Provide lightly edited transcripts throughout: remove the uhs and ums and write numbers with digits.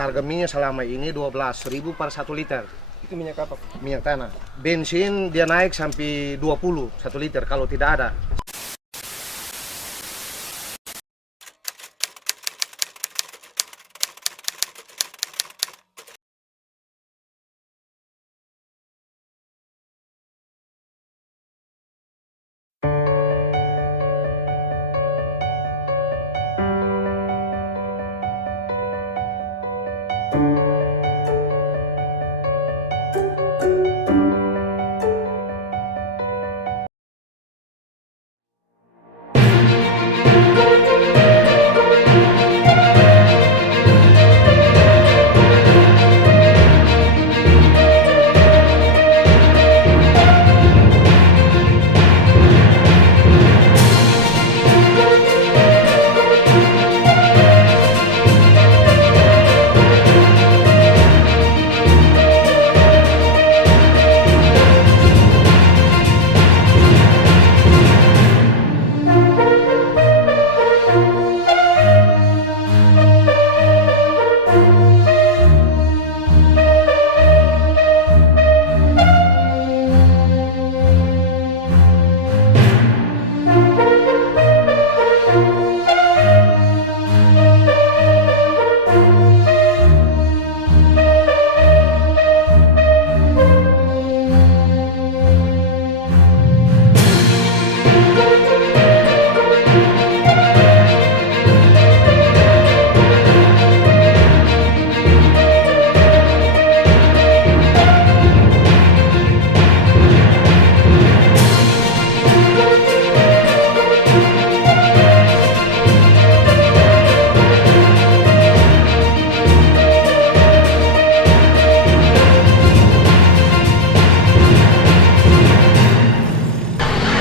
harga minyak selama ini 12.000 per 1 liter. Itu minyak apa? Minyak tanah. Bensin dia naik sampai 20 1 liter kalau tidak ada.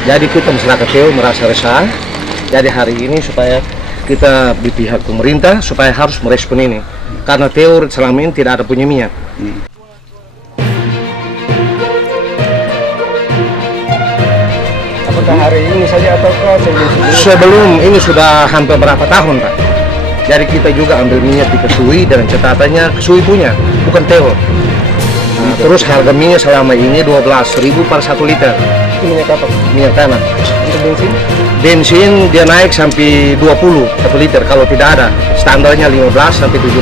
Jadi kita masyarakat Teo merasa resah. Jadi hari ini supaya kita di pihak pemerintah supaya harus merespon ini. Karena Teo selama ini tidak ada punya minyak. Apakah hari ini saja ataukah sebelum-sebelumnya? Sebelum ini sudah hampir berapa tahun, Pak. Jadi kita juga ambil minyak di Kesui dan catatannya Kesui punya, bukan Teo. Nah, terus harga minyak selama ini 12.000 per 1 liter. Itu minyak apa? Minyak tanah. Untuk bensin? Bensin dia naik sampai 20 1 liter kalau tidak ada. Standarnya 15 sampai 17.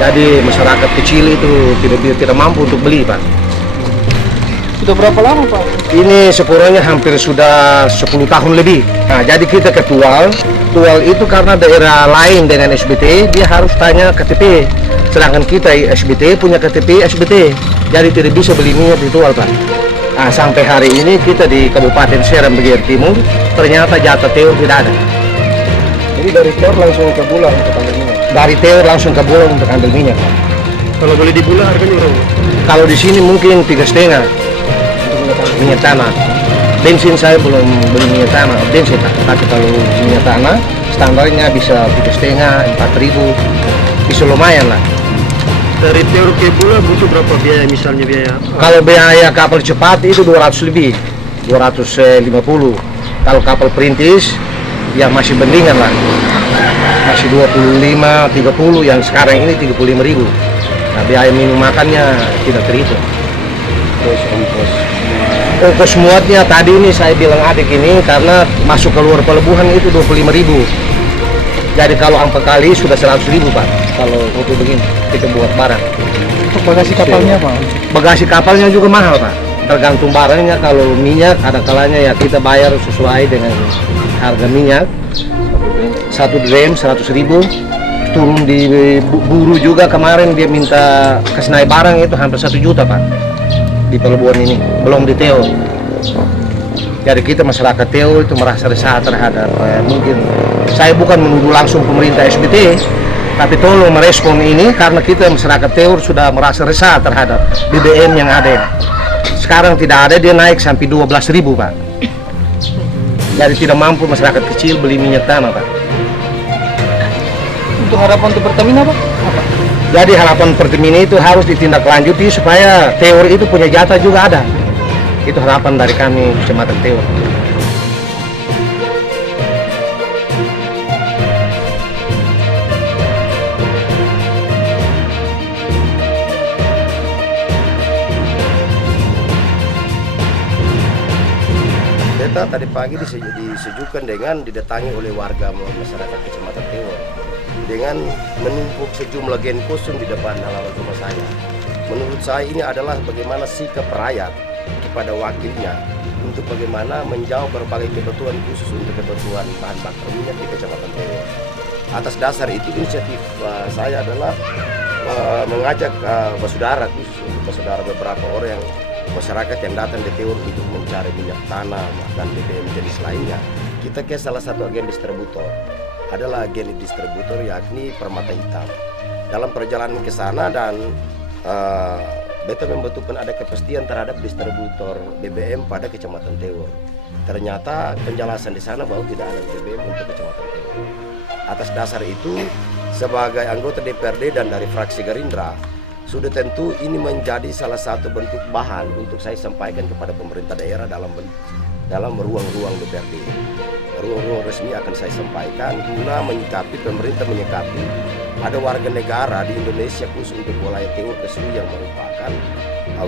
Jadi masyarakat kecil itu tidak mampu untuk beli, Pak. Sudah berapa lama, Pak? Ini sekurangnya hampir sudah 10 tahun lebih. Nah, jadi kita ke Tual itu karena daerah lain dengan SBT, dia harus tanya KTP. Sedangkan kita SBT punya KTP SBT, jadi tidak bisa beli minyak di Tual, Pak. Nah, sampai hari ini kita di Kabupaten Seram bagian timur, ternyata jatah Teo tidak ada. Jadi dari Tor langsung ke Bulan untuk ambil minyak? Dari Teo langsung ke Bulan untuk ambil minyak, Pak. Kalau beli di Bulan harganya berapa? Kalau di sini mungkin 3,5 minyak tanah. Bensin saya belum beli minyak tanah, bensin Pak. Tapi kalau minyak tanah standarnya bisa 3,5 4.000, bisa lumayan lah. Dari Tor ke Bulan butuh berapa biaya misalnya biaya? Kalau biaya kapal cepat itu 200 lebih, 250. Kalau kapal perintis ya masih bendingan lah, masih 25 30, yang sekarang ini 35.000. Nah, biaya minum makannya tidak terhitung. Terus ongkos. Ongkos muatnya tadi ini saya bilang adik ini karena masuk keluar pelabuhan itu 25.000. Jadi kalau 4 kali sudah 100.000, Pak. Kalau untuk begini kita buat barang. Untuk bagasi kapalnya, Pak? Bagasi kapalnya juga mahal, Pak. Tergantung barangnya. Kalau minyak ada kalanya ya kita bayar sesuai dengan harga minyak. 1 dram 100.000. Turun di buru juga kemarin dia minta kasih naik barang itu hampir 1 juta, Pak. Di pelabuhan ini belum di Teo. Jadi kita masyarakat Teo itu merasa resah terhadap mungkin saya bukan menuduh langsung pemerintah SBT, tapi tolong merespon ini karena kita masyarakat Teo sudah merasa resah terhadap BBM yang ada. Sekarang tidak ada, dia naik sampai 12.000, Pak. Jadi tidak mampu masyarakat kecil beli minyak tanah, Pak. Untuk harapan untuk Pertamina, Pak? Apa? Jadi harapan Pertamina itu harus ditindaklanjuti supaya teori itu punya jatah juga ada. Itu harapan dari kami Kecamatan Teor. Kita tadi pagi disejukkan dengan didatangi oleh warga masyarakat Kecamatan Teor dengan menumpuk sejumlah gen kosong di depan halaman rumah saya. Menurut saya ini adalah bagaimana sikap rakyat kepada wakilnya untuk bagaimana menjawab berbagai kebutuhan khusus untuk kebutuhan bahan bakar minyak di Kecamatan Teor. Atas dasar itu inisiatif saya adalah mengajak saudara khusus untuk saudara beberapa orang yang masyarakat yang datang di Teor untuk mencari minyak tanah dan BBM jenis lainnya. Kita ke salah satu agen distributor. Adalah agen distributor yakni Permata Hitam. Dalam perjalanan ke sana dan beta membutuhkan ada kepastian terhadap distributor BBM pada Kecamatan Teor. Ternyata penjelasan di sana bahwa tidak ada BBM untuk Kecamatan Teor. Atas dasar itu, sebagai anggota DPRD dan dari fraksi Gerindra, sudah tentu ini menjadi salah satu bentuk bahan untuk saya sampaikan kepada pemerintah daerah dalam ruang-ruang DPRD. Ruang-ruang resmi akan saya sampaikan guna menyikapi, pemerintah menyikapi ada warga negara di Indonesia khusus untuk wilayah Teor Kesu yang merupakan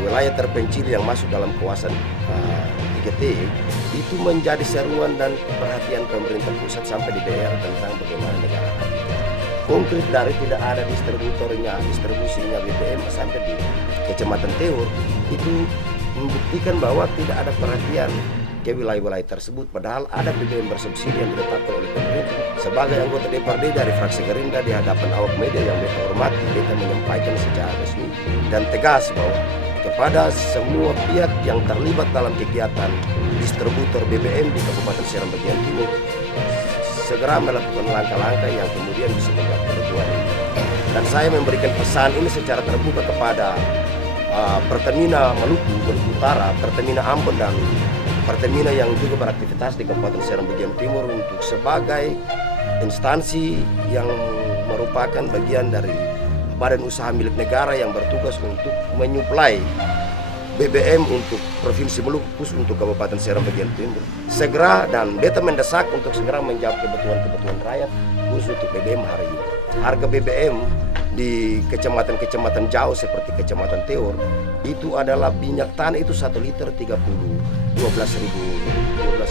wilayah terpencil yang masuk dalam kawasan 3T itu menjadi seruan dan perhatian pemerintah pusat sampai di daerah tentang bagaimana negara konkret dari tidak ada distribusinya BBM sampai di Kecamatan Teor itu membuktikan bahwa tidak ada perhatian ke wilayah-wilayah tersebut, padahal ada BBM bersubsidi yang ditetapkan oleh pemerintah. Sebagai anggota DPRD dari fraksi Gerindra di hadapan awak media yang beta hormati, beta menyampaikan secara resmi dan tegas bahwa kepada semua pihak yang terlibat dalam kegiatan distributor BBM di Kabupaten Seram bagian Timur segera melakukan langkah-langkah yang kemudian bisa menjawab kebutuhan ini. Dan saya memberikan pesan ini secara terbuka kepada Pertamina Maluku Utara, Pertamina Ambon dan Pertamina yang juga beraktivitas di Kabupaten Seram bagian Timur untuk sebagai instansi yang merupakan bagian dari badan usaha milik negara yang bertugas untuk menyuplai BBM untuk Provinsi Maluku khusus untuk Kabupaten Seram bagian Timur segera, dan beta mendesak untuk segera menjawab kebutuhan rakyat khusus untuk BBM hari ini. Harga BBM di kecamatan-kecamatan jauh seperti Kecamatan Teor itu adalah minyak tanah itu 1 liter 12.000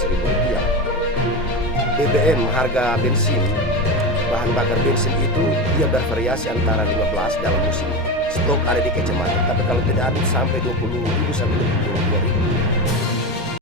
rupiah. BBM harga bensin bahan bakar bensin itu dia bervariasi antara 15 dalam musim stok ada di kecamatan, tapi kalau tidak ada sampai 20.000 sampai 22.000